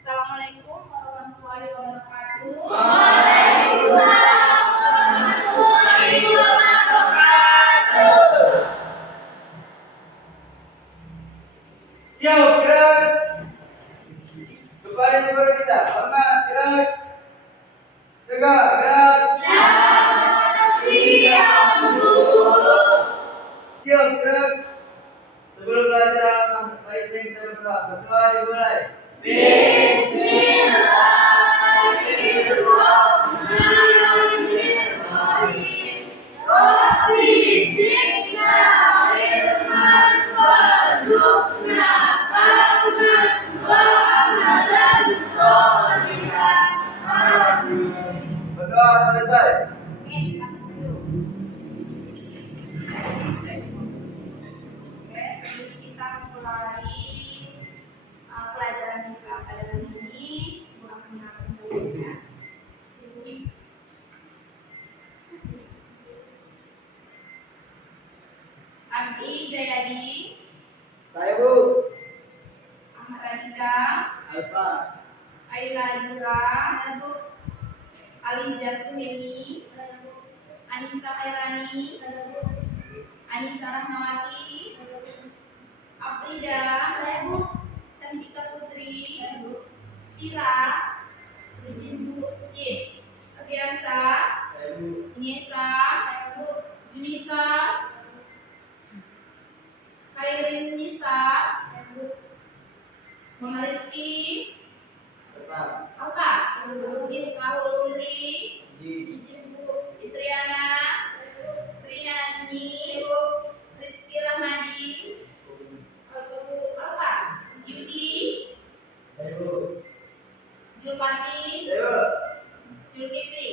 Assalamualaikum warahmatullahi wabarakatuh. Siap, gerak. Kembali kepada kita. Hormat, gerak. Tegak, gerak. Siap, gerak. Sebelum pelajaran baik kita berdoa dimulai. Bismillahirrahmanirrahim. Rabbi zidna ilman warzuqna fahman wa amalan sholihan. Amin. Berdoa selesai. Sebelum kita mulai pelajaran kita pada hari ini, mohon maaf sebelumnya. Abdi Jayadi, Saya Bu. Ahmad Radika, Alfa. Aila Azura, Ali Jasmini, Anissa Hairani, Anissa Rahmawati, Afrida, Cantika Putri, Pira, Abiansa, Saya Bu. Niesa, Junika, Khairin Nisa, Mama Rizky, Alfa. Kahululi, Ji. Itriana, Rina Azmi, Rizky Rahmadi, Yudi, Saya Bu. Julpati, Saya Bu. Julkifli.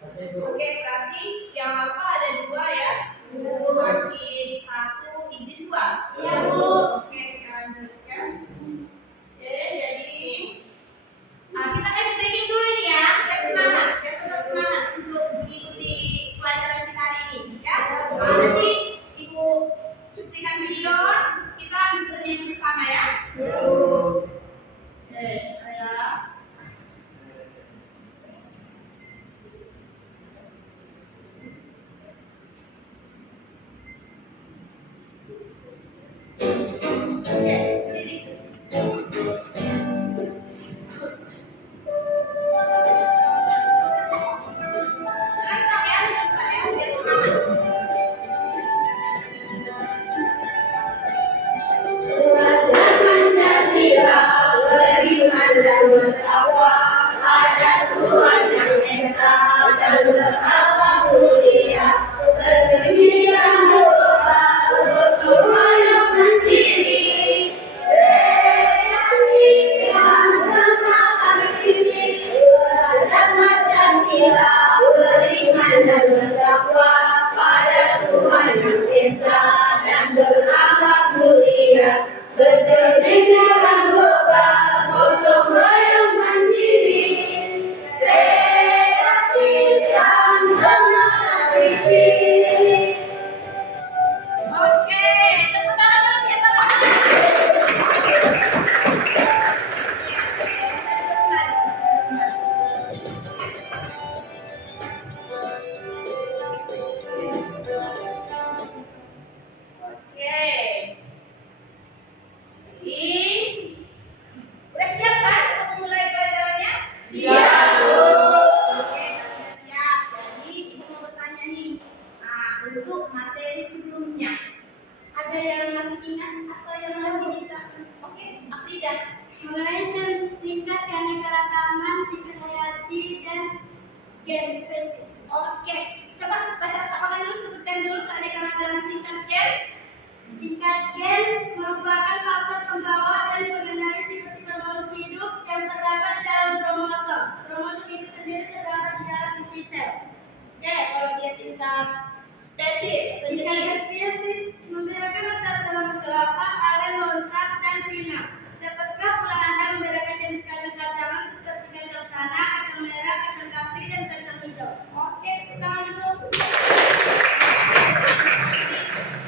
Saya Bu. Oke, berarti yang apa ada dua ya? Sakit satu, izin dua. Oke, kita lanjutkan. Jadi kita speaking dulu nih ya. Kita semangat, kita tetap semangat untuk mengikuti pelajaran kita hari ini. Ya, nanti Ibu cuplikan video, kita bernyanyi bersama ya. Saya. Belajar Pancasila, beriman dan bertakwa pada Tuhan yang Esa dan berakhlak mulia, bergembira doa, gotong royong mandiri, kreatif dan tentang visi. Belajar Pancasila, beriman dan bertakwa pada Tuhan yang Esa dan berakhlak mulia, berkenegaraan global, gotong royong mandiri, kreatif dan inovatif. Oke, tepuk tangan dulu ya teman-teman. materi sebelumnya. Ada yang masih ingat atau yang masih bisa? Oke, Afrida. Mulai dari tingkat keanekaragaman, tingkat hayati, dan spesies. Oke, coba bacakan dulu, sebutkan dulu keanekaragaman tingkat gen. Tingkat gen merupakan faktor pembawa dan pengendali siklus makhluk hidup yang terdapat di dalam kromosom. Kromosom itu sendiri terdapat di dalam inti sel. Oke, kalau dia tingkat spesies, Tingkat spesies membedakan antara tanaman kelapa, aren, lontar, dan pinang. Dapatkah pula Anda membedakan jenis kacang-kacangan seperti kacang tanah, kacang merah, kacang kapri, dan kacang hijau? Oke, kita lanjut.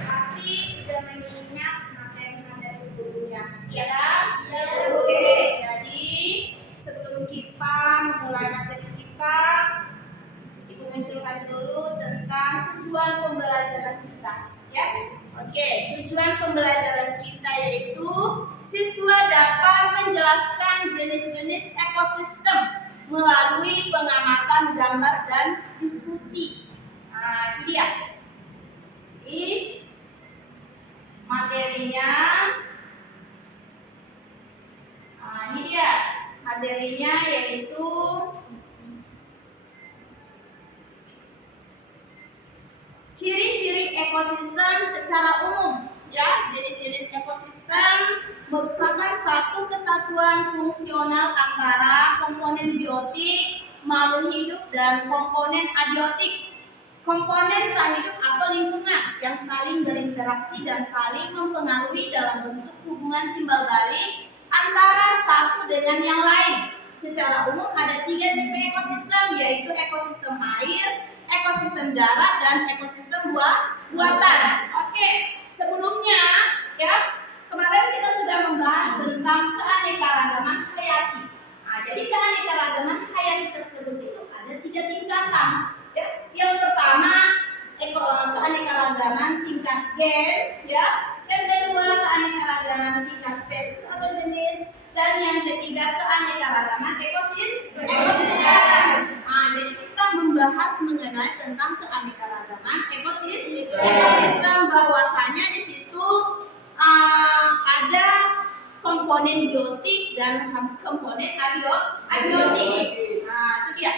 Tapi sudah mengingat materi-materi sebelumnya, ya kan? Ya. Oke, jadi sebelum kita mulai materi kita, Ibu munculkan dulu tentang tujuan pembelajaran kita, ya. Oke, tujuan pembelajaran kita yaitu siswa dapat menjelaskan jenis-jenis ekosistem melalui pengamatan gambar dan diskusi. Nah, itu dia. Jadi materinya, ini dia materinya yaitu ciri-ciri ekosistem secara umum, ya. Jenis-jenis ekosistem merupakan satu kesatuan fungsional antara komponen biotik, makhluk hidup, dan komponen abiotik, komponen tak hidup atau lingkungan yang saling berinteraksi dan saling mempengaruhi dalam bentuk hubungan timbal balik antara satu dengan yang lain. Secara umum ada 3 tipe ekosistem, yaitu ekosistem air, ekosistem darat, dan ekosistem buatan. Oke, sebelumnya ya, kemarin kita sudah membahas tentang keanekaragaman hayati. Nah, jadi keanekaragaman hayati tersebut itu ada 3 tingkatan. Ya. Yang pertama, keanekaragaman tingkat gen, ya. Yang kedua, keanekaragaman tingkat spesies atau jenis, dan yang ketiga, keanekaragaman ekosistem. Nah, jadi kita membahas mengenai tentang keanekaragaman ekosistem, bahwasanya di situ ada komponen biotik dan komponen abiotik. Nah, itu dia.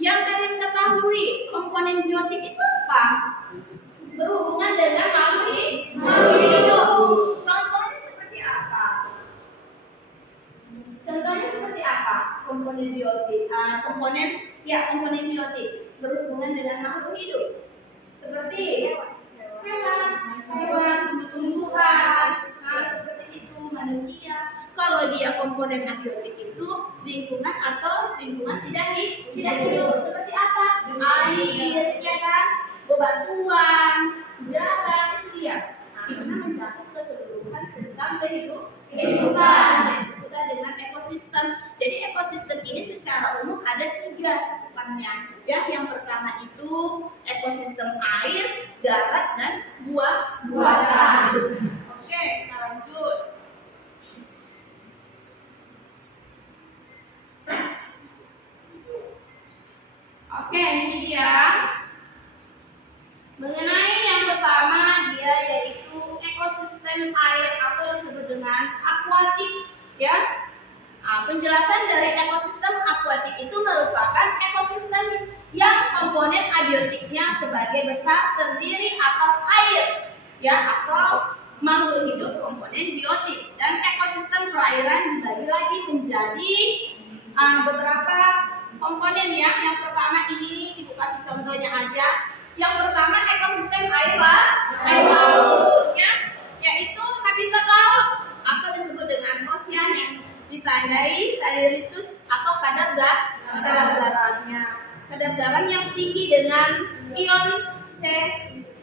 Yang kalian ketahui, komponen biotik itu apa? Berhubungan dengan makhluk hidup. Contohnya seperti apa? Contohnya seperti apa? Komponen biotik. Komponen biotik berhubungan dengan makhluk hidup. Seperti hewan, tumbuh-tumbuhan, seperti itu, manusia. Kalau dia komponen abiotik itu lingkungan atau lingkungan tidak hidup. Seperti apa? Air, ya kan? Bebatuan, udara, itu dia. Nah, karena mencakup keseluruhan tentang kehidupan yang disebut dengan ekosistem. Jadi ekosistem ini secara umum ada 3 cakupannya. Ya, yang pertama itu ekosistem air, darat, dan buatan. Oke, kita lanjut. Oke, ini dia. Mengenai yang pertama, dia yaitu ekosistem air atau disebut dengan akuatik, ya. Nah, penjelasan dari ekosistem akuatik itu merupakan ekosistem yang komponen abiotiknya sebagai besar terdiri atas air, ya, atau makhluk hidup komponen biotik. Dan ekosistem perairan dibagi lagi menjadi beberapa komponen, ya. Yang pertama ini Ibu kasih contohnya aja. Yang pertama ekosistem air laut, ya, yaitu habitat laut atau disebut dengan oceanic, ditandai salinitas atau kadar garamnya. Kadar garam yang tinggi dengan ion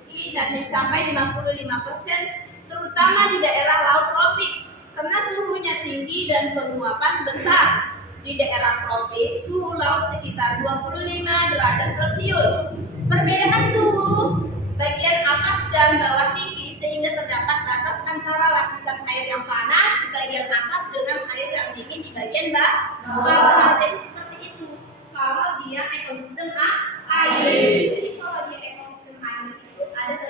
Ci dan mencapai 55%, terutama di daerah laut tropik karena suhunya tinggi dan penguapan besar. Di daerah tropik, suhu laut sekitar 25 derajat Celcius. Perbedaan suhu bagian atas dan bawah tinggi sehingga terdapat batas antara lapisan air yang panas di bagian atas dengan air yang dingin di bagian bawah. Jadi seperti itu kalau dia ekosistem air. Jadi kalau dia ekosistem air itu ada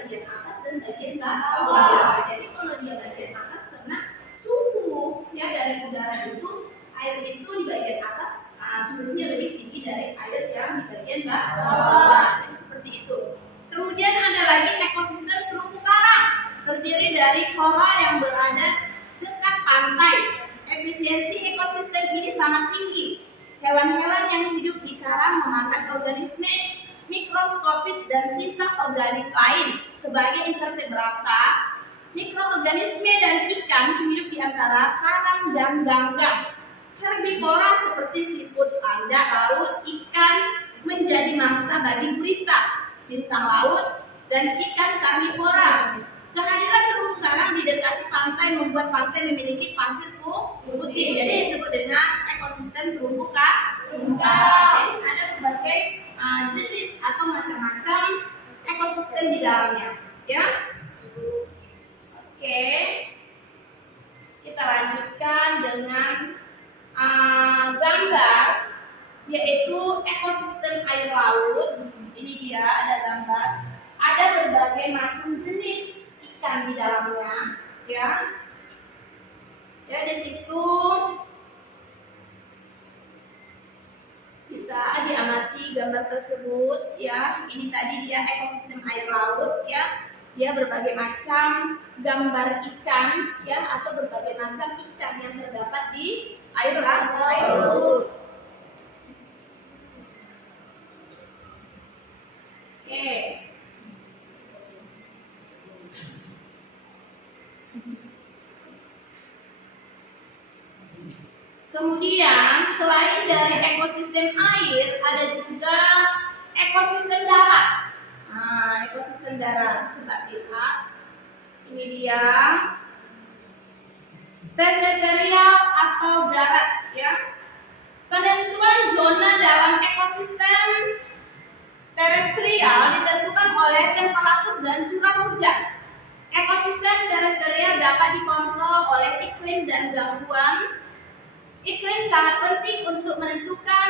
lagi ekosistem terumbu karang, terdiri dari koral yang berada dekat pantai. Efisiensi ekosistem ini sangat tinggi. Hewan-hewan yang hidup di karang memakan organisme mikroskopis dan sisa organik lain. Sebagai invertebrata, mikroorganisme dan ikan hidup di antara karang dan ganggang. Herbivora seperti siput, landa laut, ikan menjadi mangsa bagi gurita, bintang laut, dan ikan karnivora. Kehadiran terumbu karang di dekat pantai membuat pantai memiliki pasir putih, jadi disebut dengan ekosistem terumbu karang. Jadi ada berbagai jenis atau macam-macam ekosistem di dalamnya, ya. Oke, kita lanjutkan dengan gambar, yaitu ekosistem air laut. Ini dia ada gambar, ada berbagai macam jenis ikan di dalamnya, ya. Ya, di situ bisa diamati gambar tersebut, ya. Ini tadi dia ekosistem air laut, ya. Dia berbagai macam gambar ikan, ya, atau berbagai macam ikan yang terdapat di air laut. Oke. Kemudian selain dari ekosistem air, ada juga ekosistem darat. Nah, ekosistem darat, coba lihat. Ini dia terrestrial atau darat, ya. Penentuan zona dalam ekosistem terestrial ditentukan oleh temperatur dan curah hujan. Ekosistem terestrial dapat dikontrol oleh iklim dan gangguan. Iklim sangat penting untuk menentukan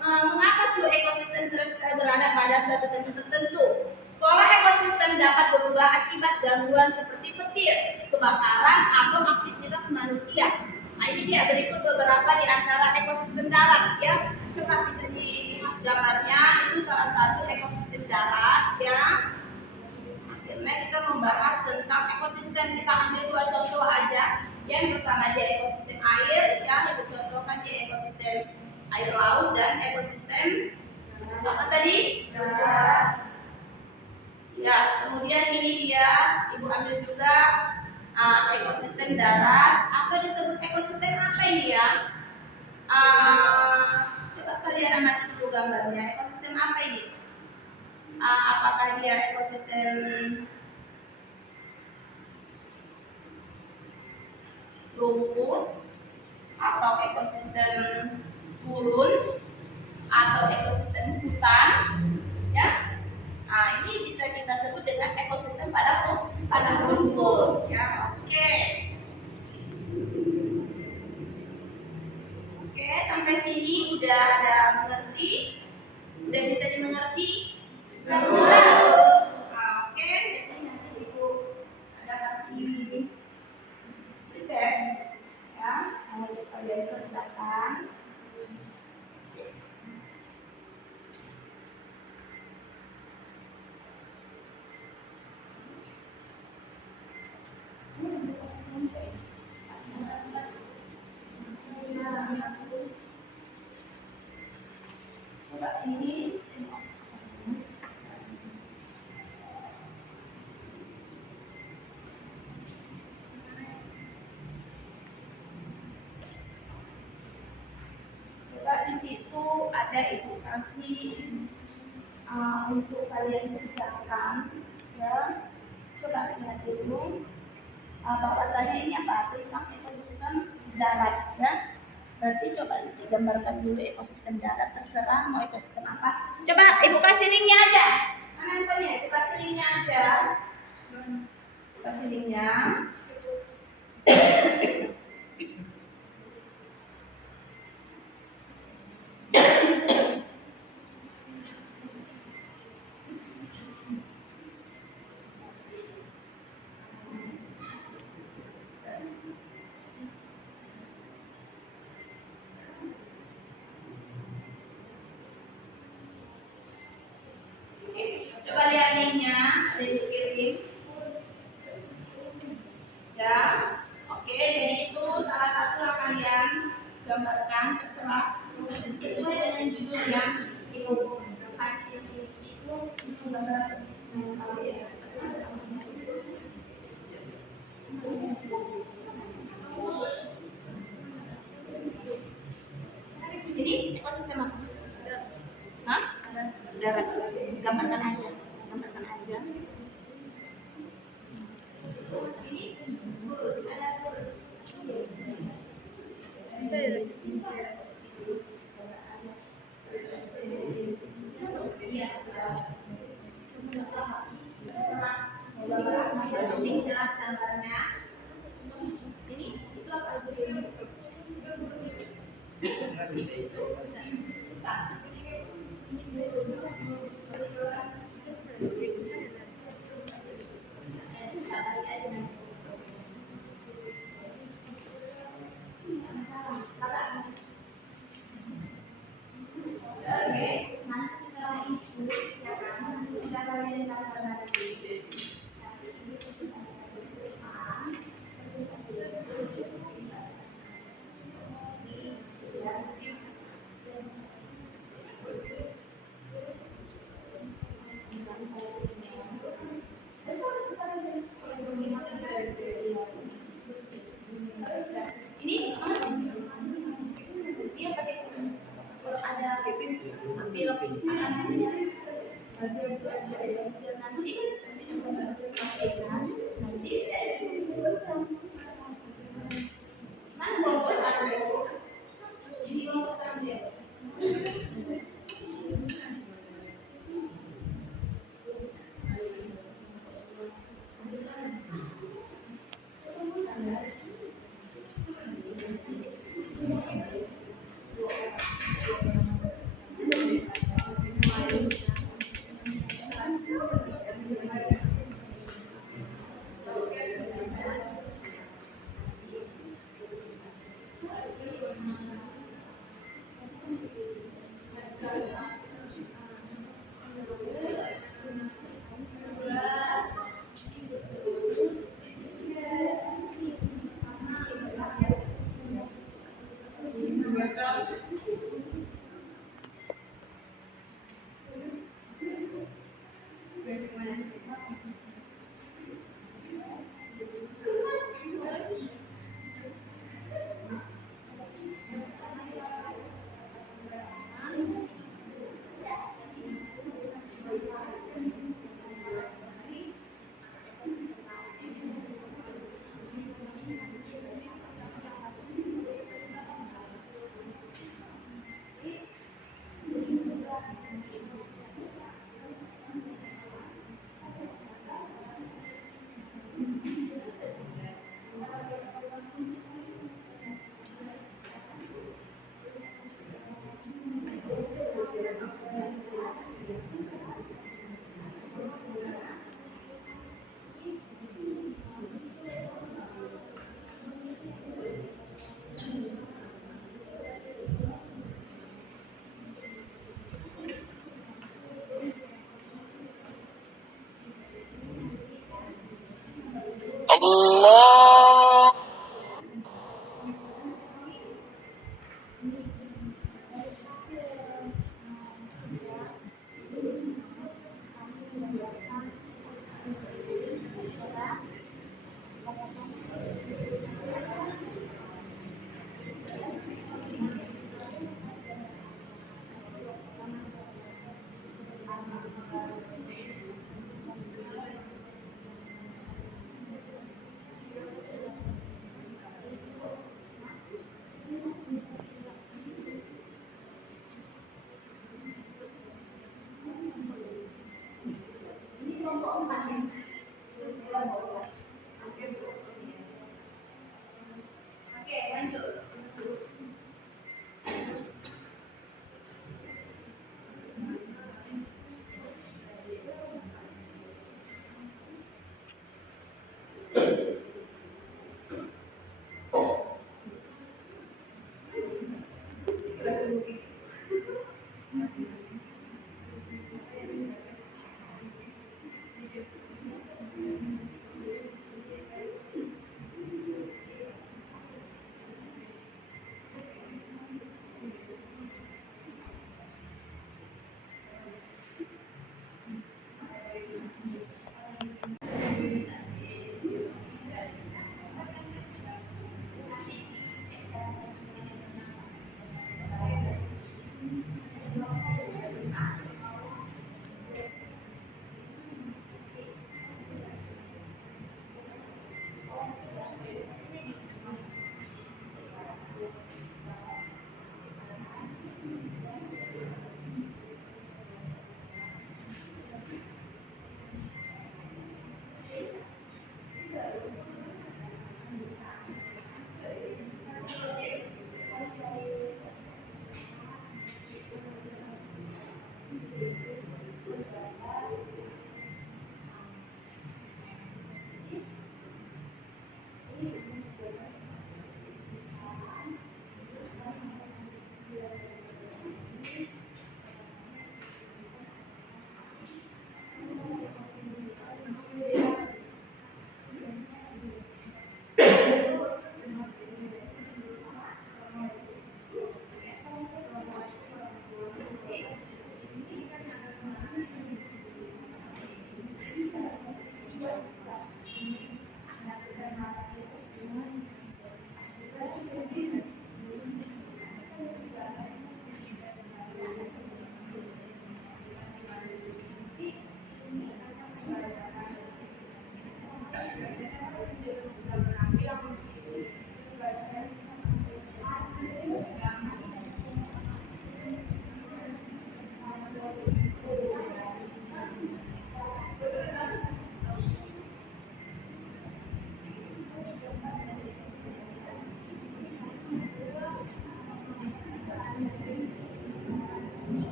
mengapa suatu ekosistem terestrial berada pada suatu tempat tertentu. Pola ekosistem dapat berubah akibat gangguan seperti petir, kebakaran, atau aktivitas manusia. Nah, ini dia berikut beberapa di antara ekosistem darat, ya. Coba bisa dilihat gambarnya, itu salah satu ekosistem darat, ya. Akhirnya kita membahas tentang ekosistem. Kita ambil dua contoh aja. Yang pertama dia ekosistem air, ya, yang dicontohkan dia ekosistem air laut dan ekosistem apa tadi? Darat. Ya, kemudian ini dia ibu ambil juga ekosistem darat, atau disebut ekosistem apa ini ya? Coba kalian amati dulu gambarnya. Ekosistem apa ini? Apakah dia ekosistem lumpur, atau ekosistem gurun, atau ekosistem hutan, ya? Nah, ini bisa kita sebut dengan ekosistem padang rumput, ya. Oke, sampai sini udah ada mengerti? Udah bisa dimengerti? Bisa. Oke, jadi nanti ibu ada kasih tes, ya, yang harus kalian kerjakan. Coba ini di situ ada ibu kasih untuk kalian kerjakan, ya. Coba lihat dulu bahwasanya ini apa, tentang ekosistem darat, ya. Berarti coba digambarkan dulu ekosistem darat, terserah mau ekosistem apa. Coba ibu kasih linknya aja. Mana handphonenya? Ibu kasih linknya aja. Ibu kasih linknya. Coba lihat linknya, ada gambarkan terserah sesuai dengan judul yang ibu kasih di sini itu gambar ini ekosistem apa? Hah? Darat. Gambarkan aja. Gambarkan aja. Ini ada ini jelas gambarnya. Ini itu apa aja? Nanti setelah itu ya kan, kita kalian ini dia pakai ada pilot nanti Allah.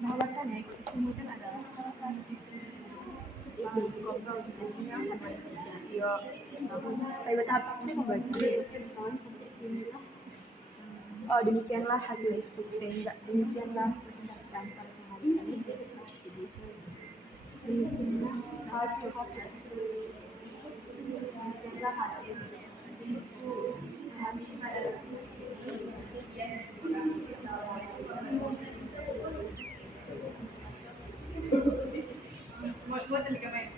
Bahwasannya ekosistem adalah salah satu sistem komposisinya sama sih. Iya, kayak tahap ini membagi tahun sampai sini lah. Oh, demikianlah hasil diskusi dan juga demikianlah penjelasan pada hari ini. Demikianlah hasil demikianlah hasil diskusi kami pada Buat telinga main.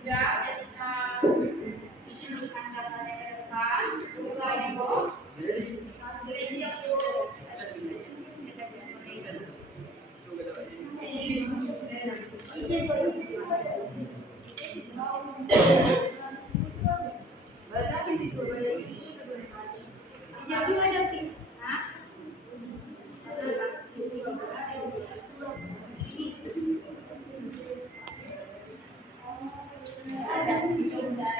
Sudah bisa dipilihkan gambarnya ke depan. Buka ibu. Sudah siap bu. Yang dua ada pin. Ada pindah.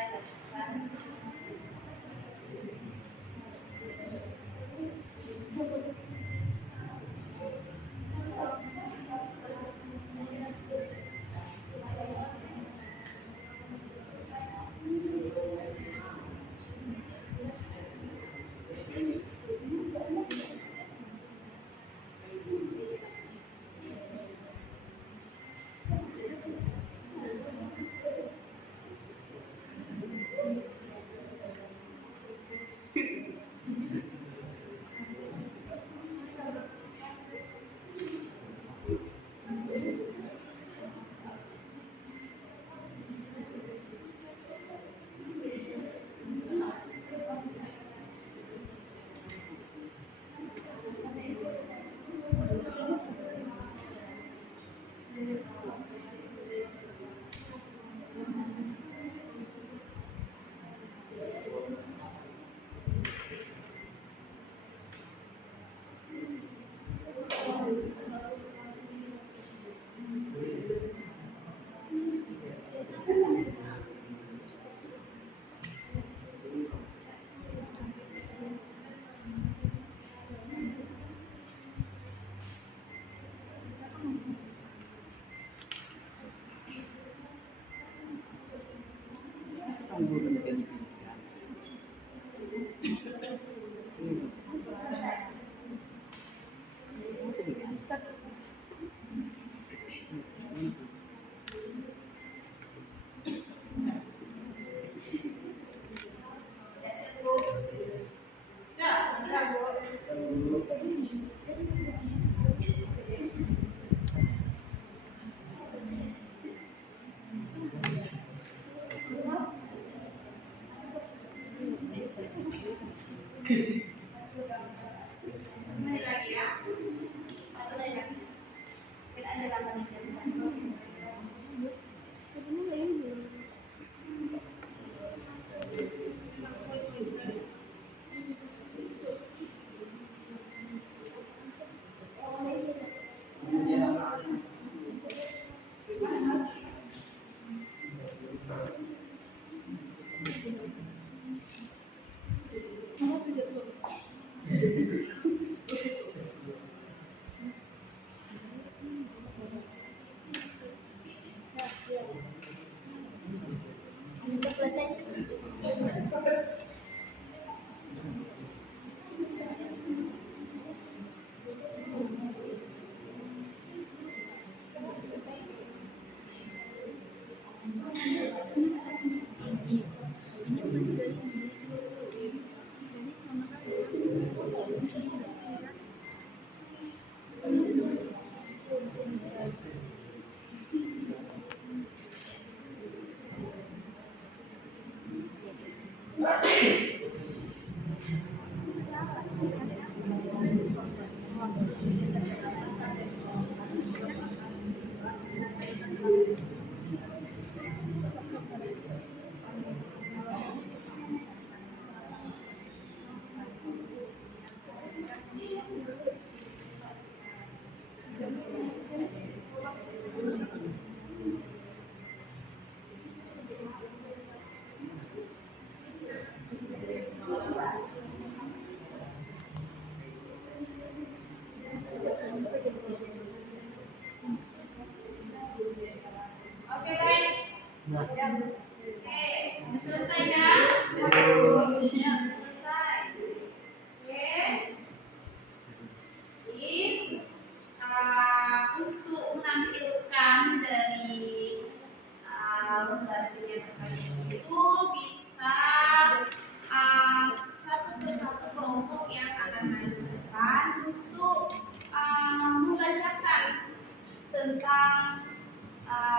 tentang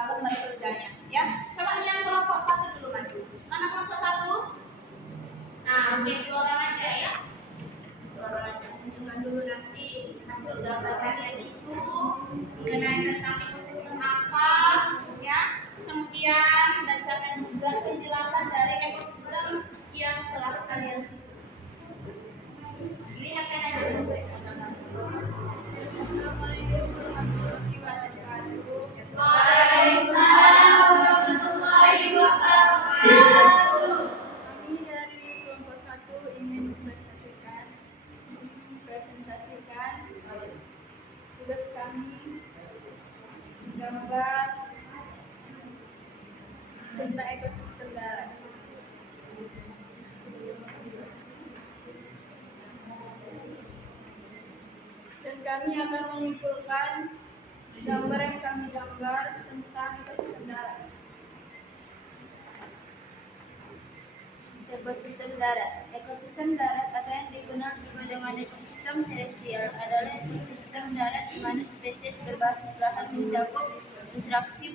lembar kerjanya. Ya, coba yang kelompok 1 dulu maju. Mana kelompok 1? Nah, oke, 2 orang aja ya. 2 orang aja. Tunjukkan dulu nanti hasil gambar kalian itu mengenai tentang ekosistem apa, ya. Kemudian bacakan juga penjelasan dari ekosistem yang telah kalian susun. Lihat kan ada dulu gambar. Assalamualaikum warahmatullahi wabarakatuh. Waalaikumsalam warahmatullahi wabarakatuh. Kami dari kelompok 1 ingin mempresentasikan tugas kami menggambar tentang ekosistem darat. Dan kami akan menyimpulkan gambar yang kami gambar tentang ekosistem darat. Ekosistem darat atau yang dikenal juga dengan ekosistem terestrial adalah ekosistem darat di mana spesies berbasis lahan mencakup interaksi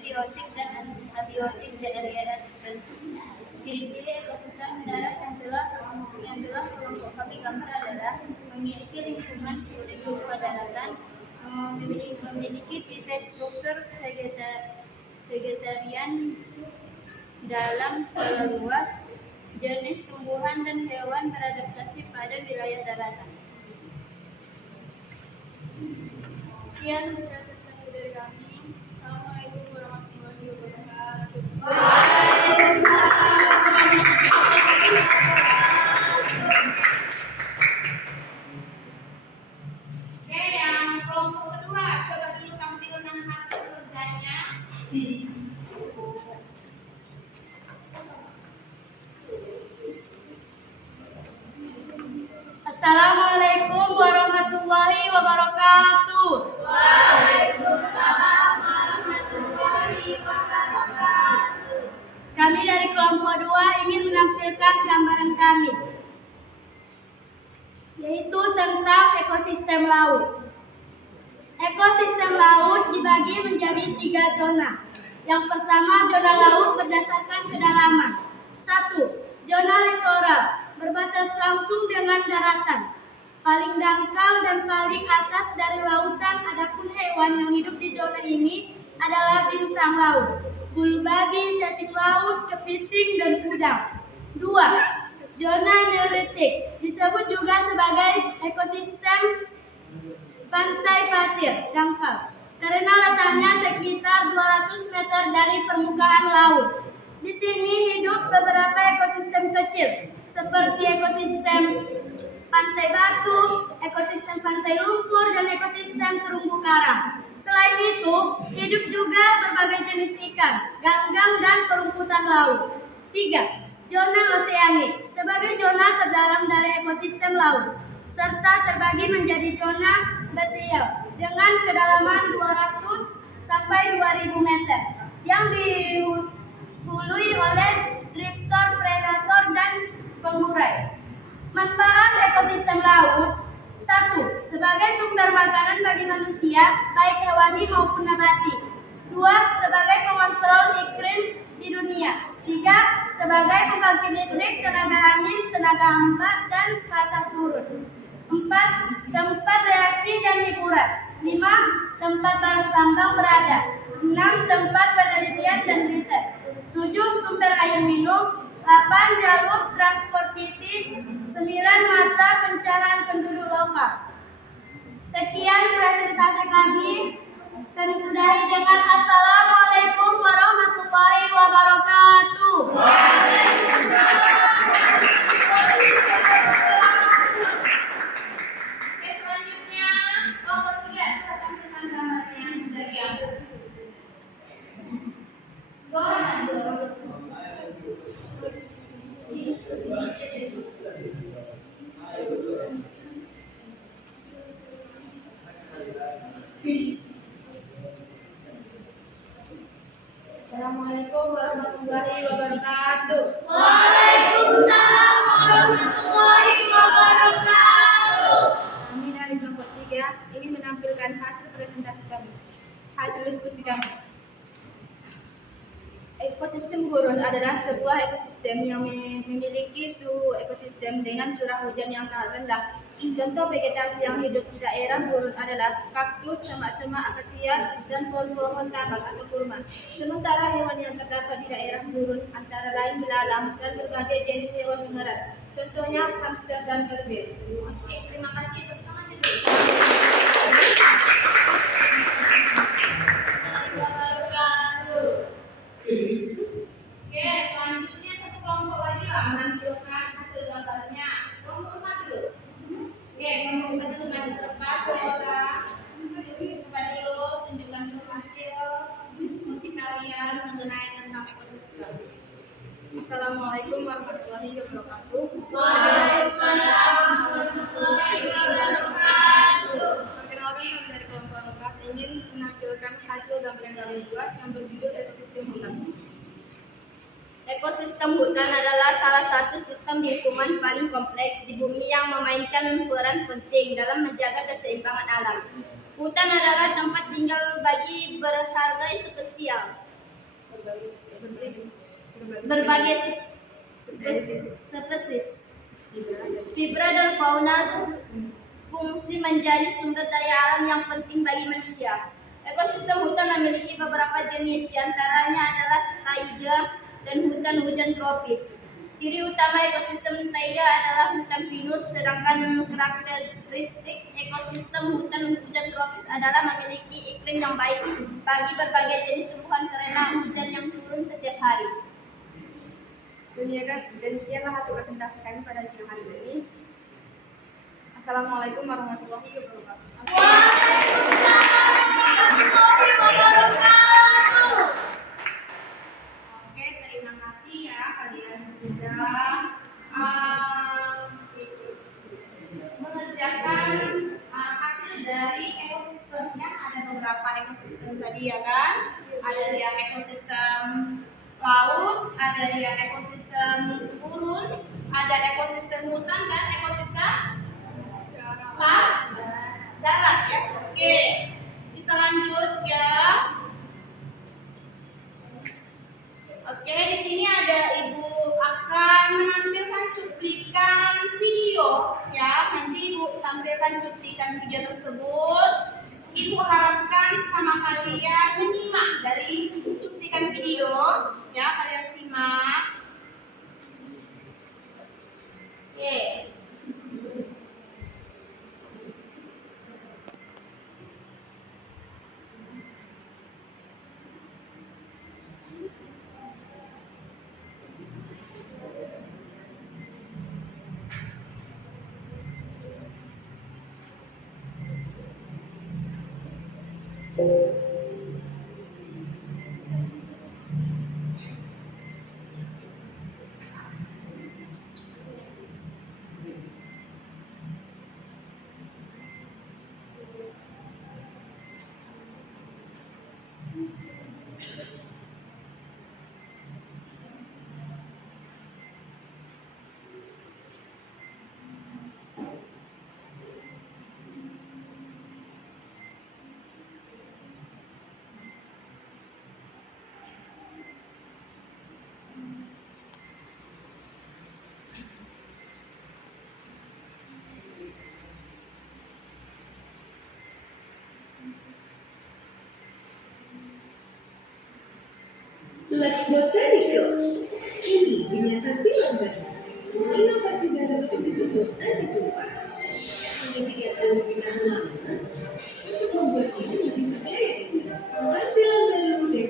biotik dan abiotik di area tertentu. Ciri-ciri ekosistem darat yang telah kelompok kami gambar adalah memiliki lingkungan berupa daratan, memiliki tipe struktur vegetarian dalam skala luas, jenis tumbuhan dan hewan beradaptasi pada wilayah daratan. Sekian presentasi dari kami. Assalamualaikum warahmatullahi wabarakatuh. Oke, yang kelompok kedua, coba dulu tampilkan hasil kerjanya. Assalamualaikum warahmatullahi wabarakatuh. Waalaikumsalam warahmatullahi wabarakatuh. Kami dari kelompok 2 ingin menampilkan gambaran kami, yaitu tentang ekosistem laut. Ekosistem laut dibagi menjadi 3 zona. Yang pertama, zona laut berdasarkan kedalaman. 1. Zona litoral, berbatas langsung dengan daratan. Paling dangkal dan paling atas dari lautan, adapun hewan yang hidup di zona ini adalah bintang laut, bulu babi, cacing laut, kepiting, dan udang. 2. Zona neolitik, disebut juga sebagai ekosistem pantai pasir dangkal, karena letaknya sekitar 200 meter dari permukaan laut. Di sini hidup beberapa ekosistem kecil, seperti ekosistem pantai batu, ekosistem pantai lumpur, dan ekosistem terumbu karang. Selain itu, hidup juga berbagai jenis ikan, ganggang, dan perumputan laut. 3. Zona oseanik, sebagai zona terdalam dari ekosistem laut, serta terbagi menjadi zona betial dengan kedalaman 200 sampai 2000 meter, yang dihului oleh drifter, predator, dan pengurai. Manfaat ekosistem laut: 1. Sebagai sumber makanan bagi manusia, baik hewani maupun nabati. 2. Sebagai pengontrol iklim di dunia. 3. Sebagai pembangkit listrik, tenaga angin, tenaga ombak, dan pasang surut. 4. Tempat reaksi dan hiburan. 5. Tempat bahan tambang berada. 6. Tempat penelitian dan riset. 7. Sumber air minum. 8. Jalur transportasi. 9. Mata pencarian penduduk lokal. Sekian presentasi kami. Kami sudahi dengan Assalamualaikum warahmatullahi wabarakatuh. Oke, selanjutnya kelompok 3, kita tampilkan gambarnya yang sudah diambil. 2 orang aja. Assalamualaikum warahmatullahi wabarakatuh. Waalaikumsalam warahmatullahi wabarakatuh. Kami dari kelompok 3 ingin menampilkan hasil presentasi hasil diskusi kami. Ekosistem gurun adalah sebuah ekosistem yang memiliki suhu ekosistem dengan curah hujan yang sangat rendah. Contoh vegetasi yang hidup di daerah gurun adalah kaktus, semak-semak, akasia, dan pohon-pohon tabak atau kurma. Sementara hewan yang terdapat di daerah gurun antara lain belalang dan berbagai jenis hewan mengerat. Contohnya hamster dan kerbau. Oke, terima kasih teman-teman. Oke, selanjutnya satu kelompok lagi lah menampilkan hasil gambarnya. Kelompok 4 dulu. Oke, kelompok 4 dulu maju ke depan, saudara. Coba dulu tunjukkan dulu hasil diskusi kalian mengenai tentang ekosistem. Assalamualaikum warahmatullahi wabarakatuh. Waalaikumsalam warahmatullahi wabarakatuh. Perkenalkan, kami dari kelompok 4 ingin menampilkan hasil gambar yang kami buat yang berjudul ekosistem hutan. Ekosistem hutan adalah salah satu sistem lingkungan paling kompleks di bumi yang memainkan peran penting dalam menjaga keseimbangan alam. Hutan adalah tempat tinggal bagi berbagai spesies. Fibra dan fauna fungsi menjadi sumber daya alam yang penting bagi manusia. Ekosistem hutan memiliki beberapa jenis, diantaranya adalah taiga dan hutan hujan tropis. Ciri utama ekosistem taiga adalah hutan pinus, sedangkan karakteristik ekosistem hutan hujan tropis adalah memiliki iklim yang baik bagi berbagai jenis tumbuhan karena hujan yang turun setiap hari. Demikianlah hasil presentasi kami pada siang hari ini. Assalamualaikum warahmatullahi wabarakatuh. Oke, terima kasih ya kalian sudah mengerjakan hasil dari ekosistemnya. Ada beberapa ekosistem tadi ya kan? Ada yang ekosistem laut, ada yang ekosistem gurun, ada ekosistem hutan dan ekosistem darat ya. Oke, kita lanjut ya. Oke, di sini ada Ibu akan menampilkan cuplikan video ya. Nanti Ibu tampilkan cuplikan video tersebut. Ibu harapkan sama kalian menyimak dari cuplikan video ya, kalian simak. Oke. Lex Botanicals kini punya tampilan baru. Inovasi baru dengan tutup anti tumpah. Menggantikan aluminium tahan lama untuk membuatnya lebih percaya diri. Tampilan baru deh.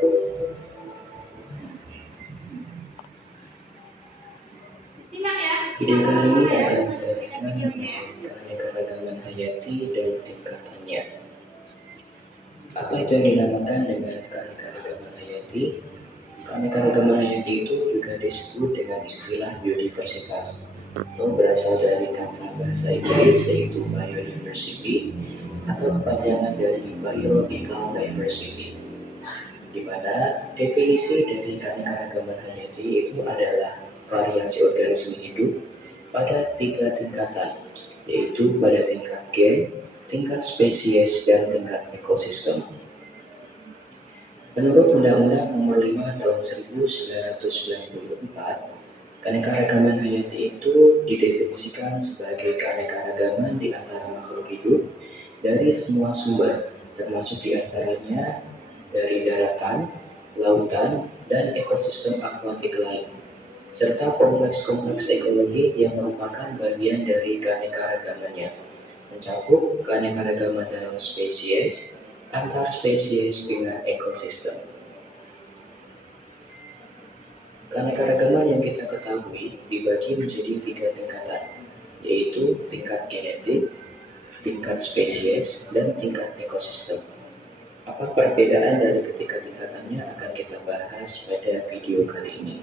Simak ya, Video simak kali sama-sama ini ya. akan Kita menjelaskan videonya. keanekaragaman hayati dan tingkatannya. Apa itu yang dinamakan dengan keanekaragaman hayati? Keanekaragaman hayati itu juga disebut dengan istilah biodiversitas atau berasal dari kata bahasa Inggris yaitu biodiversity atau kepanjangan dari biological diversity, di mana definisi dari keanekaragaman hayati itu adalah variasi organisme hidup pada 3 tingkatan, yaitu pada tingkat gen, tingkat spesies, dan tingkat ekosistem. Menurut Undang-Undang Nomor 5 Tahun 1994, keanekaragaman hayati itu didefinisikan sebagai keanekaragaman di antara makhluk hidup dari semua sumber, termasuk diantaranya dari daratan, lautan, dan ekosistem akuatik lain, serta kompleks-kompleks ekologi yang merupakan bagian dari keanekaragamannya, mencakup keanekaragaman dalam spesies, antar spesies dengan ekosistem. Keanekaragaman yang kita ketahui dibagi menjadi 3 tingkatan, yaitu tingkat genetik, tingkat spesies, dan tingkat ekosistem. Apa perbedaan dari ketiga tingkatannya akan kita bahas pada video kali ini.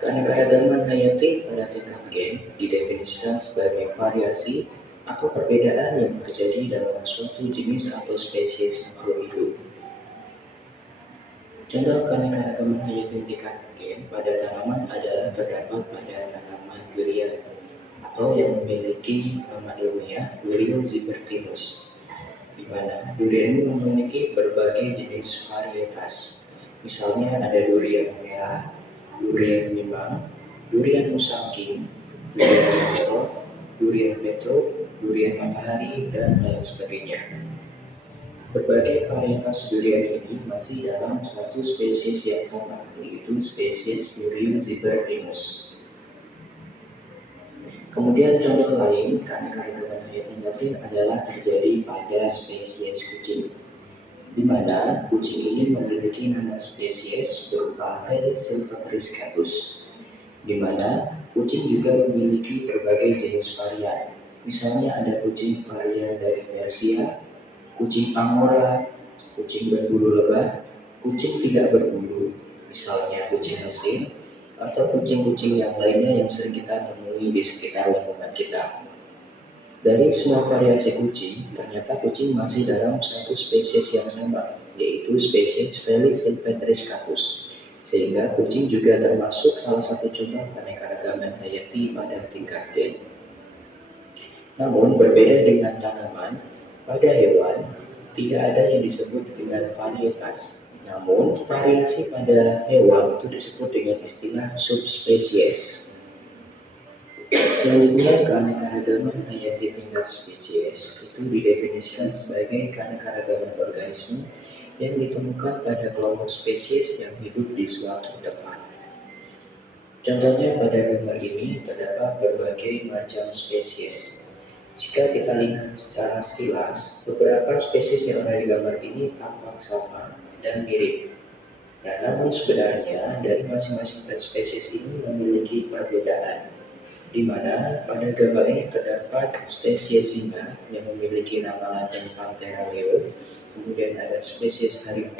Keanekaragaman hayati pada tingkat gen didefinisikan sebagai variasi atau perbedaan yang terjadi dalam suatu jenis atau spesies makhluk hidup. Contoh keanekaragaman hayati tingkat gen pada tanaman adalah terdapat pada tanaman durian atau yang memiliki nama ilmiah Durian zibertinus, di mana durian ini memiliki berbagai jenis varietas. Misalnya ada durian merah, durian limang, durian musangking, durian merah, durian petro, durian matahari, dan lain sebagainya. Berbagai varietas durian ini masih dalam satu spesies yang sama, yaitu spesies Durian zibertinus. Kemudian contoh lain keanekaragaman hayati latin adalah terjadi pada spesies kucing, di mana kucing ini memiliki nama spesies berupa Felis silvestris catus, di mana kucing juga memiliki berbagai jenis varian. Misalnya ada kucing varian dari Persia, kucing Angora, kucing berbulu lebat, kucing tidak berbulu, misalnya kucing Mesir, atau kucing-kucing yang lainnya yang sering kita temui di sekitar lingkungan kita. Dari semua variasi kucing, ternyata kucing masih dalam satu spesies yang sama, yaitu spesies Felis silvestris catus, sehingga kucing juga termasuk salah satu contoh keanekaragaman hayati pada tingkat gen. Namun berbeda dengan tanaman, pada hewan tidak ada yang disebut dengan varietas. Namun variasi pada hewan itu disebut dengan istilah subspesies. Selanjutnya, keanekaragaman hayati tingkat spesies itu didefinisikan sebagai keanekaragaman organisme yang ditemukan pada kelompok spesies yang hidup di suatu tempat. Contohnya pada gambar ini terdapat berbagai macam spesies. Jika kita lihat secara sekilas, beberapa spesies yang ada di gambar ini tampak sama dan mirip. Nah, namun sebenarnya dari masing-masing spesies ini memiliki perbedaan, di mana pada gambar ini terdapat spesies singa yang memiliki nama latin Panthera leo, kemudian ada spesies harimau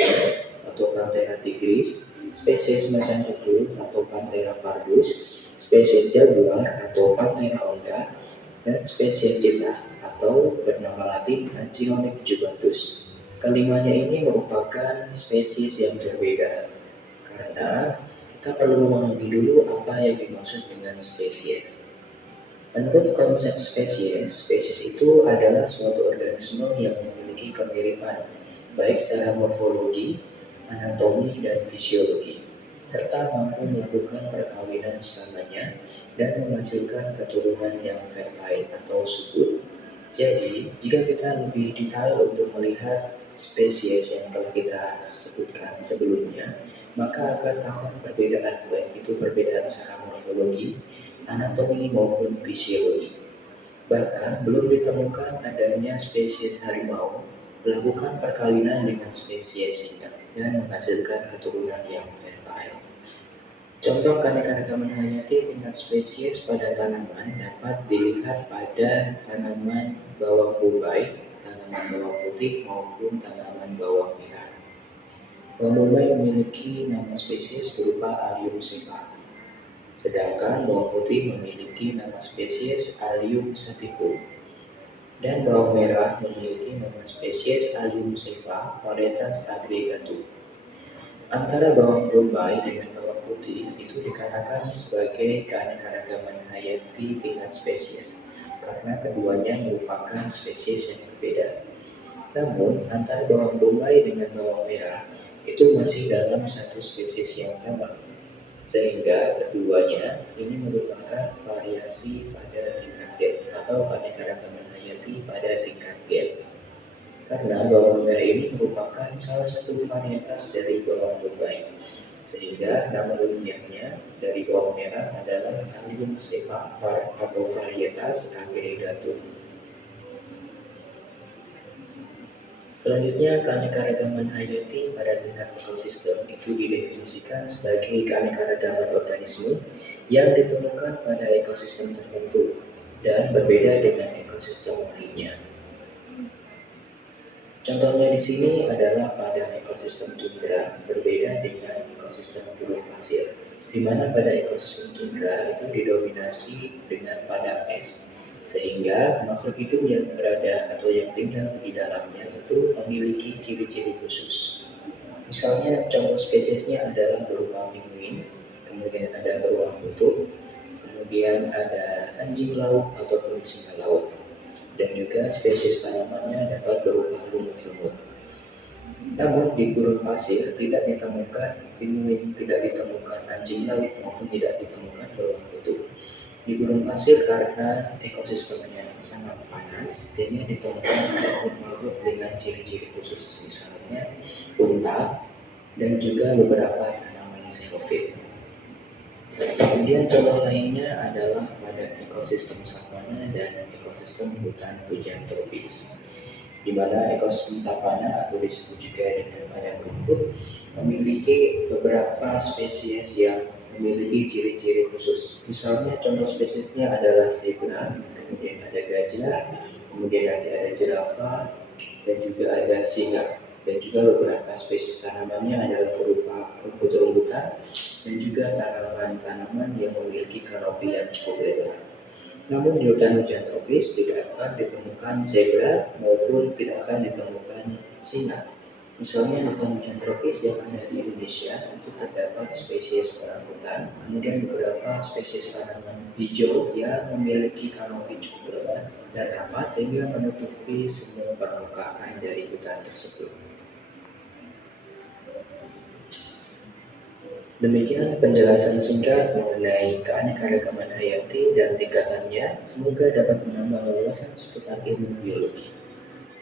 atau Panthera tigris, spesies macan tutul atau Panthera pardus, spesies jaguar atau Panthera onca, dan spesies cheetah atau bernama latin Anchiornis jubatus. Kelimanya ini merupakan spesies yang berbeda, karena kita perlu memahami dulu apa yang dimaksud dengan spesies. Menurut konsep spesies, spesies itu adalah suatu organisme yang memiliki kemiripan, baik secara morfologi, anatomi, dan fisiologi, serta mampu melakukan perkawinan sesamanya dan menghasilkan keturunan yang fertile atau subur. Jadi, jika kita lebih detail untuk melihat spesies yang telah kita sebutkan sebelumnya, maka akan tampak perbedaan, baik itu perbedaan secara morfologi, anatomi maupun fisiologi. Bahkan belum ditemukan adanya spesies harimau melakukan perkawinan dengan spesies singa. dan menghasilkan keturunan yang fertile. Contoh keanekaragaman hayati tingkat spesies pada tanaman dapat dilihat pada tanaman bawang bombay, tanaman bawang putih maupun tanaman bawang merah. Bawang bombay memiliki nama spesies berupa Allium cepa, sedangkan bawang putih memiliki nama spesies Allium sativum, dan bawang merah memiliki nama spesies Allium cepa varietas agregatum. Antara bawang bombay dengan bawang putih itu dikatakan sebagai keanekaragaman hayati tingkat spesies karena keduanya merupakan spesies yang berbeda. Namun, antara bawang bombay dengan bawang merah itu masih dalam satu spesies yang sama, sehingga keduanya ini merupakan variasi pada tingkat gen atau keanekaragaman hayati pada tingkat gen. Karena bawang merah ini merupakan salah satu varietas dari bawang bombay, sehingga nama ilmiahnya dari bawang merah adalah Allium cepa atau varietas agregatum. Selanjutnya, keanekaragaman hayati pada tingkat ekosistem itu didefinisikan sebagai keanekaragaman organisme yang ditemukan pada ekosistem tertentu dan berbeda dengan ekosistem lainnya. Contohnya di sini adalah pada ekosistem tundra berbeda dengan ekosistem gurun pasir, di mana pada ekosistem tundra itu didominasi dengan padang es, sehingga makhluk hidup yang berada atau yang tinggal di dalamnya itu memiliki ciri-ciri khusus. Misalnya contoh spesiesnya adalah beruang penguin, kemudian ada beruang kutub, kemudian ada anjing laut ataupun singa laut. Dan juga spesies tanamannya dapat berupa lumut-lumut. Namun di gurun pasir tidak ditemukan penguin, tidak ditemukan anjing laut maupun tidak ditemukan beruang kutub. Di gurun pasir karena ekosistemnya sangat panas sehingga ditemukan makhluk dengan ciri-ciri khusus, misalnya unta dan juga beberapa tanaman xerophyll. Kemudian contoh lainnya adalah pada ekosistem savana dan ekosistem hutan hujan tropis, di mana ekosistem savana atau disebut juga dengan padang rumput memiliki beberapa spesies yang memiliki ciri-ciri khusus. Misalnya contoh spesiesnya adalah zebra, kemudian ada gajah, kemudian ada jerapah, dan juga ada singa. Dan juga beberapa spesies tanamannya adalah berupa rumput-rumputan dan juga tanaman-tanaman yang memiliki kanopi yang cukup lebar. Namun di hutan hujan tropis tidak akan ditemukan zebra maupun tidak akan ditemukan singa. Misalnya di hutan hujan tropis yang ada di Indonesia itu terdapat spesies orangutan, kemudian beberapa spesies tanaman hijau yang memiliki kanopi cukup lebar dan rapat sehingga menutupi semua permukaan dari hutan tersebut. Demikian penjelasan singkat mengenai keanekaragaman hayati dan tingkatannya. Semoga dapat menambah wawasan seputar ilmu biologi.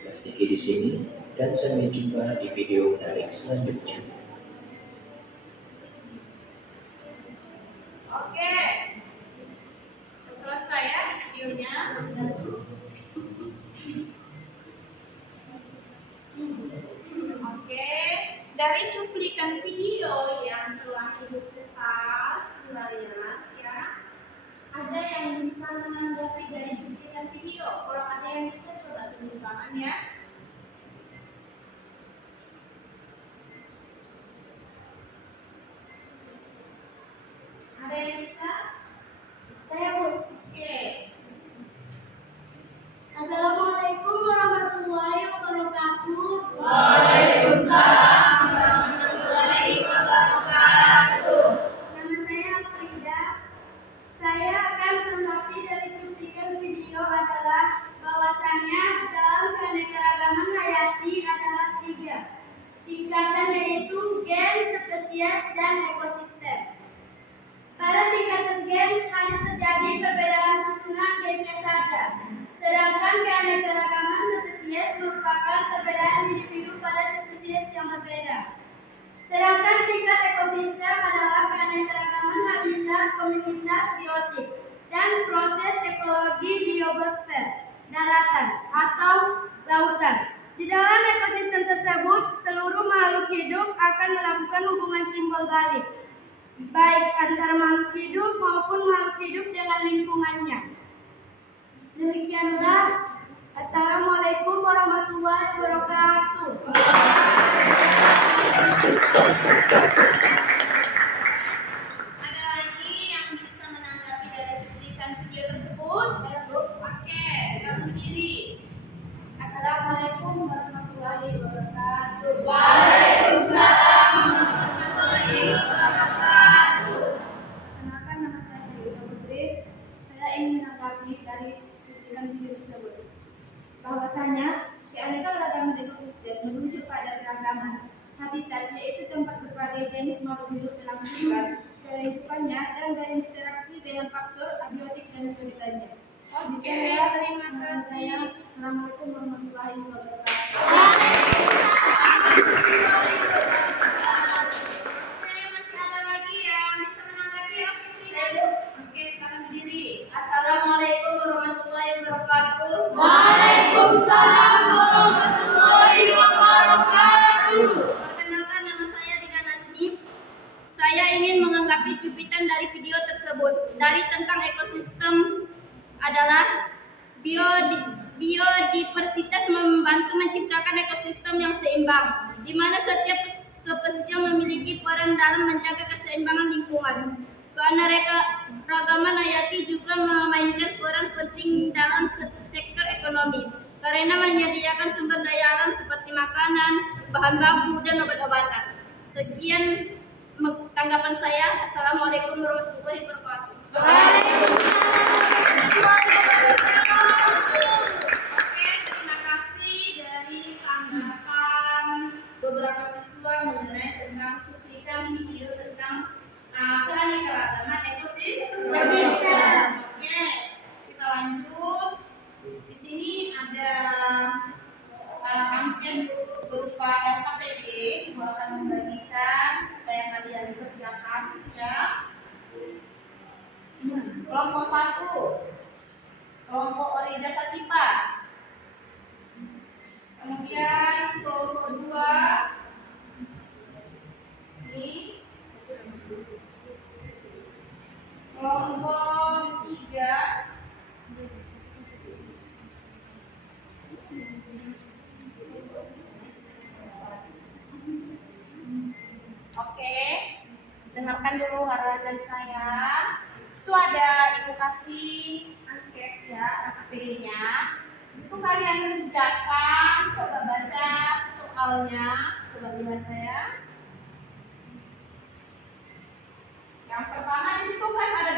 Mas Diki di sini dan sampai jumpa di video menarik selanjutnya. Oke, selesai ya videonya. Oke, dari cuplikan video yang telah Ibu lihat ya, ada yang bisa menanggapi dari cuplikan video. Kalau ada yang bisa coba tunjuk tangan ya. Ada yang bisa? Saya Bu. Oke. Assalamualaikum warahmatullahi wabarakatuh. Waalaikumsalam warahmatullahi wabarakatuh. Nama saya Afrida. Saya akan menanggapi dari cuplikan video adalah bahwasannya dalam keanekaragaman hayati adalah 3 tingkatan, yaitu gen, spesies, dan ekosistem. Pada tingkatan gen hanya terjadi perbedaan susunan gennya saja, sedangkan keanekaragaman spesies merupakan perbedaan individu pada spesies yang berbeda. Sedangkan tingkat ekosistem adalah keanekaragaman habitat, komunitas biotik, dan proses ekologi biosfer, daratan atau lautan. Di dalam ekosistem tersebut, seluruh makhluk hidup akan melakukan hubungan timbal balik, baik antara makhluk hidup maupun makhluk hidup dengan lingkungannya. Demikianlah. Assalamualaikum warahmatullahi wabarakatuh. Ada lagi yang bisa menanggapi dari cuplikan video tersebut? Oke, silakan berdiri. Assalamualaikum warahmatullahi wabarakatuh. Waalaikumsalam warahmatullahi wabarakatuh. Kenalkan, nama saya Dewi Putri. Saya ingin menanggapi dari cuplikan video tersebut. Bahwasanya keanekaragaman ekosistem merujuk pada keragaman habitat, yaitu tempat berbagai jenis makhluk hidup melakukan kehidupannya dan berinteraksi dengan faktor abiotik dan biologis lainnya. Oke, terima kasih. Assalamualaikum warahmatullahi wabarakatuh. Oke, masih ada lagi yang bisa menanggapi? Oke, sekarang berdiri. Assalamualaikum warahmatullahi wabarakatuh. Waalaikumsalam warahmatullahi wabarakatuh. Perkenalkan, nama saya Rina Nasib. Saya ingin menanggapi cuplikan dari video tersebut. Dari tentang ekosistem adalah biodiversitas membantu menciptakan ekosistem yang seimbang, di mana setiap spesies memiliki peran dalam menjaga keseimbangan lingkungan. Keanekaragaman hayati juga memainkan peran penting dalam sektor ekonomi, karena menyediakan sumber daya alam seperti makanan, bahan baku, dan obat-obatan. Sekian tanggapan saya. Assalamualaikum warahmatullahi wabarakatuh. Oke, terima kasih dari tanggapan beberapa siswa mengenai tentang cuplikan video tentang keanekaragaman ekosistem. Oke, kita lanjut. Di sini ada angket berupa LKPD, Ibu akan membagikan supaya kalian kerjakan ya. Kelompok 1, kelompok Orida Satipa. Kemudian kelompok 2 ini, kelompok 3 oke, dengarkan dulu arahan dari saya. Itu ada ibu kasih angket ya, AKP-nya. Itu kalian kerjakan, coba baca soalnya, coba dibaca ya. Yang pertama di situ kan ada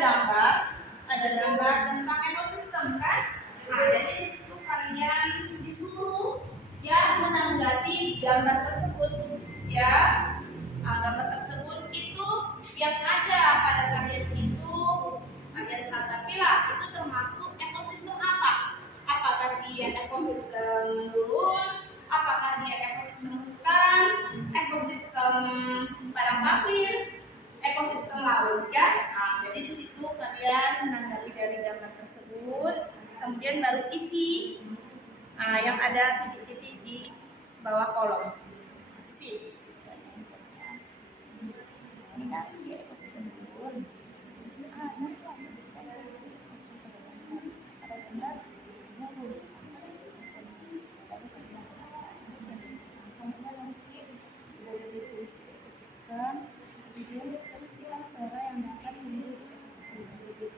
gambar tentang ekosistem kan. Nah, jadi di situ kalian disuruh ya menanggapi gambar tersebut ya. Nah, gambar tersebut itu yang ada pada kalian itu kalian tanggapilah itu termasuk ekosistem apa? Apakah dia ekosistem gurun? Apakah dia ekosistem hutan? Ekosistem padang pasir? Ekosistem laut ya? Nah, jadi di situ kalian menanggapi dari gambar tersebut, kemudian baru isi yang ada titik-titik di bawah kolom. Isi. Ini kan dia ekosistem gurun. Kemudian deskripsikan flora yang dapat hidup di ekosistem tersebut.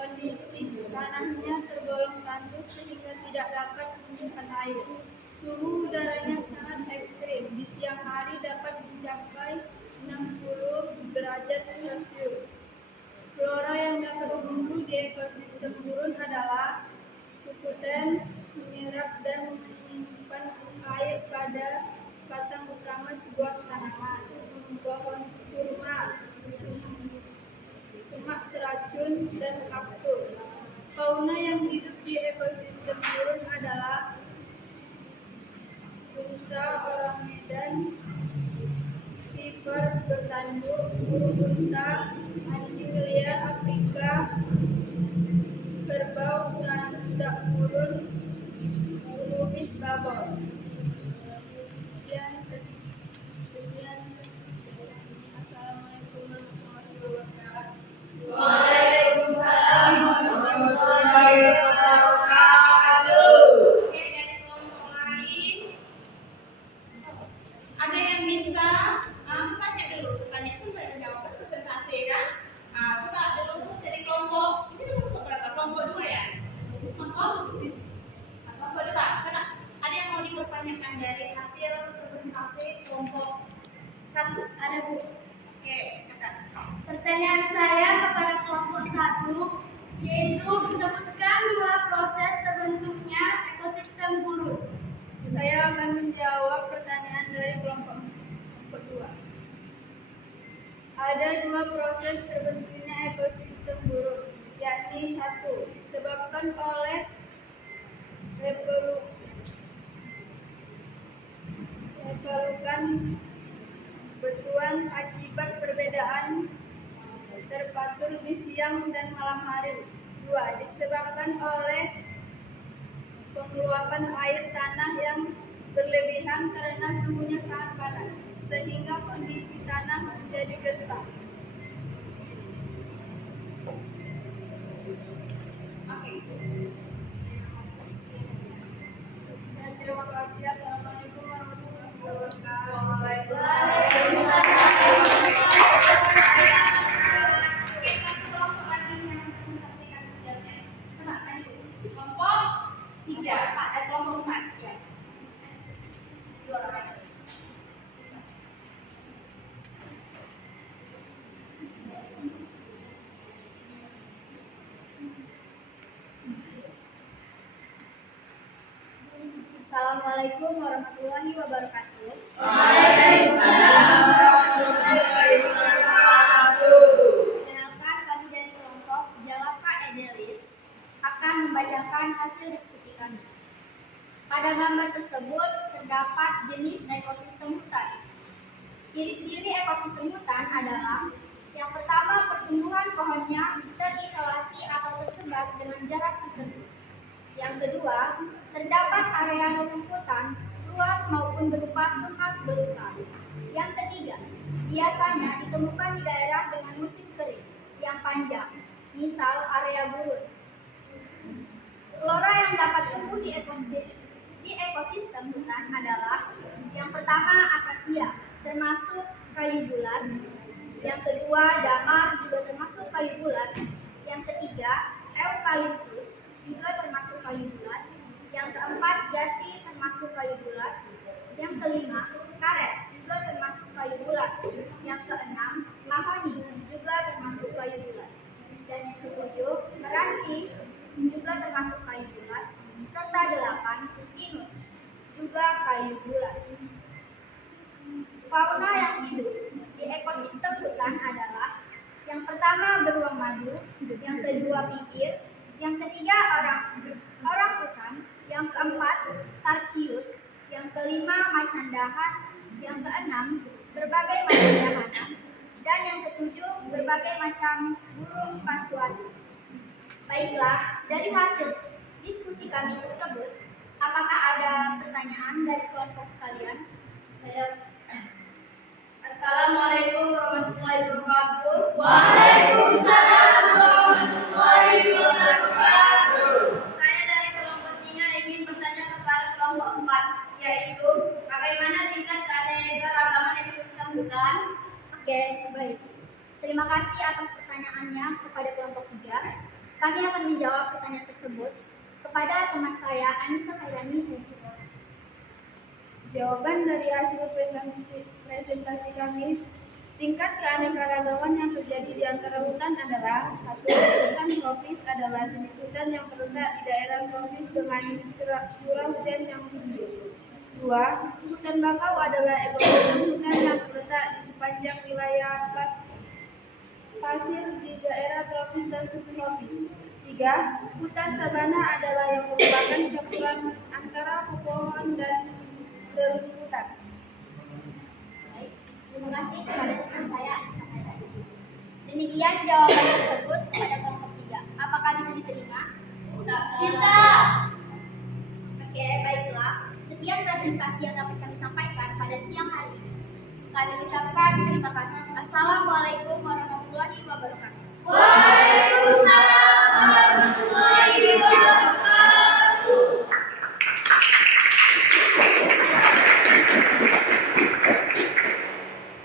Kondisi tanahnya tergolong tandus sehingga tidak dapat menyimpan air. Suhu udaranya sangat ekstrim. Di siang hari dapat mencapai 60 derajat Celcius. Flora yang dapat tumbuh di ekosistem gurun adalah sukuten, menyerap dan menyimpan air pada batang utama sebuah tanaman, pohon kurma, semak teracun, dan kaktus. Fauna yang hidup di ekosistem gurun adalah unta, orangutan, beaver bertanduk, burung unta, anjing liar Afrika, kerbau, landak gurun, lubis babon. Sekian. Assalamualaikum warahmatullahi wabarakatuh. Waalaikumsalam warahmatullahi wabarakatuh. Oke, dari kelompok lain ada yang bisa tanya dulu. Tanya itu saya jawab presentasi kan. Coba dulu dari kelompok ini kelompok berapa? Kelompok 2 ya. Kelompok 2. Coba ada yang mau dipertanyakan dari hasil presentasi kelompok 1? Ada Bu? Oke, catat. Pertanyaan saya kepada kelompok 1 yaitu sebutkan 2 proses terbentuknya ekosistem gurun. Saya akan menjawab pertanyaan dari kelompok 2. Ada 2 proses terbentuknya ekosistem gurun, yakni 1. Disebabkan oleh revolukan batuan akibat perbedaan temperatur di siang dan malam hari. 2. Disebabkan oleh pengeluapan air tanah yang berlebihan karena suhunya sangat panas, sehingga kondisi tanah menjadi gersang. Terima kasih. Assalamualaikum warahmatullahi wabarakatuh. Kelompok 3, Pak, kelompok 4 ya. Dua orang aja. Assalamualaikum warahmatullahi wabarakatuh. Waalaikumsalam warahmatullahi wabarakatuh. Perkenalkan, kami dari kelompok Jalapa Edelis akan membacakan hasil diskusi kami. Pada gambar tersebut terdapat jenis ekosistem hutan. Ciri-ciri ekosistem hutan adalah yang pertama, pertumbuhan pohonnya terisolasi atau tersebar dengan jarak tertentu. Yang kedua, terdapat area rumputan luas maupun berupa semak belukar. Yang ketiga, biasanya ditemukan di daerah dengan musim kering yang panjang, misal area gurun. Flora yang dapat tumbuh di ekosistem hutan adalah yang pertama, akasia, termasuk kayu bulat. Yang kedua, damar, juga termasuk kayu bulat. Yang ketiga, eukaliptus, juga termasuk kayu bulat. Yang keempat, jati, termasuk kayu bulat. Yang kelima, karet, juga termasuk kayu bulat. Yang keenam, mahoni, juga termasuk kayu bulat. Dan yang ketujuh, meranti, juga termasuk kayu bulat. Serta 8, pinus, juga kayu bulat. Fauna yang hidup di ekosistem hutan adalah yang pertama, beruang madu. Yang kedua, pipir. Yang ketiga, orang hutan. Yang keempat, tarsius. Yang kelima, macan dahan. Yang keenam, berbagai macam dahanan. Dan yang ketujuh, berbagai macam burung pasuadu. Baiklah, dari hasil diskusi kami tersebut, apakah ada pertanyaan dari kelompok sekalian? Assalamualaikum warahmatullahi wabarakatuh. Waalaikumsalam warahmatullahi wabarakatuh. Saya dari kelompok 3 ingin bertanya kepada kelompok 4, yaitu bagaimana tingkat keanekaragaman ekosistem hutan? Oke, baik. Terima kasih atas pertanyaannya kepada kelompok 3. Kami akan menjawab pertanyaan tersebut kepada teman saya, Anissa Khairani. Jawaban dari hasil presentasi kami, tingkat keanekaragaman yang terjadi di antara hutan adalah: 1. Hutan tropis adalah jenis hutan yang terletak di daerah tropis dengan curah hujan yang tinggi. 2. Hutan bakau adalah ekosistem hutan yang terletak di sepanjang wilayah pasir di daerah tropis dan subtropis. 3. Hutan sabana adalah yang merupakan campuran antara pepohonan dan rumputan. Baik, terima kasih kepada teman saya, Anissa Khairani. Demikian jawaban tersebut pada kelompok 3. Apakah bisa diterima? Bisa. Oke, baiklah. Sekian presentasi yang dapat kami sampaikan pada siang hari ini. Kami ucapkan terima kasih. Assalamualaikum warahmatullahi wabarakatuh. Waalaikumsalam warahmatullahi wabarakatuh.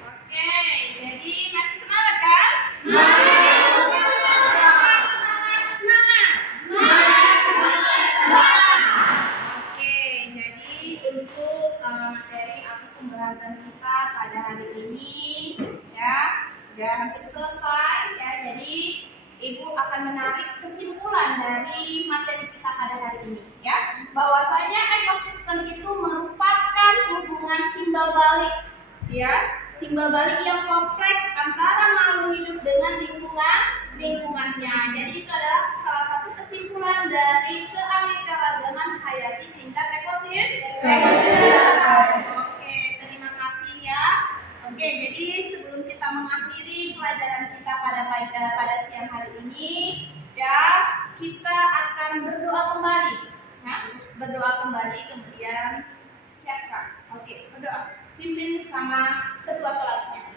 Oke, jadi masih semangat kan? Oke, jadi untuk materi atau pembahasan kita pada hari ini ya udah hampir selesai ya. Jadi Ibu akan menarik kesimpulan dari materi kita pada hari ini ya, bahwasanya ekosistem itu merupakan hubungan timbal balik ya, timbal balik yang kompleks antara makhluk hidup dengan lingkungannya. Jadi itu adalah salah satu kesimpulan dari keanekaragaman hayati tingkat ekosistem. Oke, terima kasih ya. Oke, jadi sebelum kita mengakhiri pelajaran kita pada siang hari ini, ya kita akan berdoa kembali, ya, berdoa kembali kemudian siapkan. Oke, berdoa pimpin sama ketua kelasnya.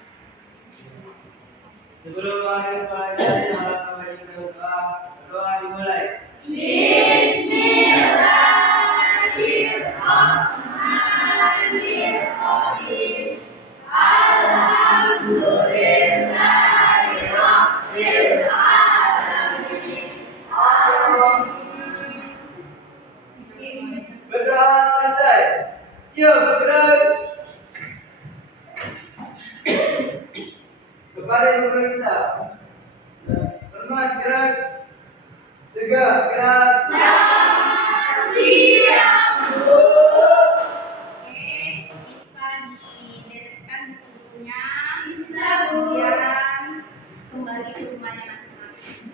Sebelum mengakhiri pelajaran malam kembali ke doa, berdoa dimulai. Bismillahirrahmanirrahim. Alhamdulillahirabbil alamin. Berdoa selesai. Siap bergerak. Kepada guru kita. Hormat gerak. Tegak gerak. Siap, Bu. Oke, bisa dibereskan bukunya. Bisa, Bu. Kemudian kembali ke rumahnya masing-masing.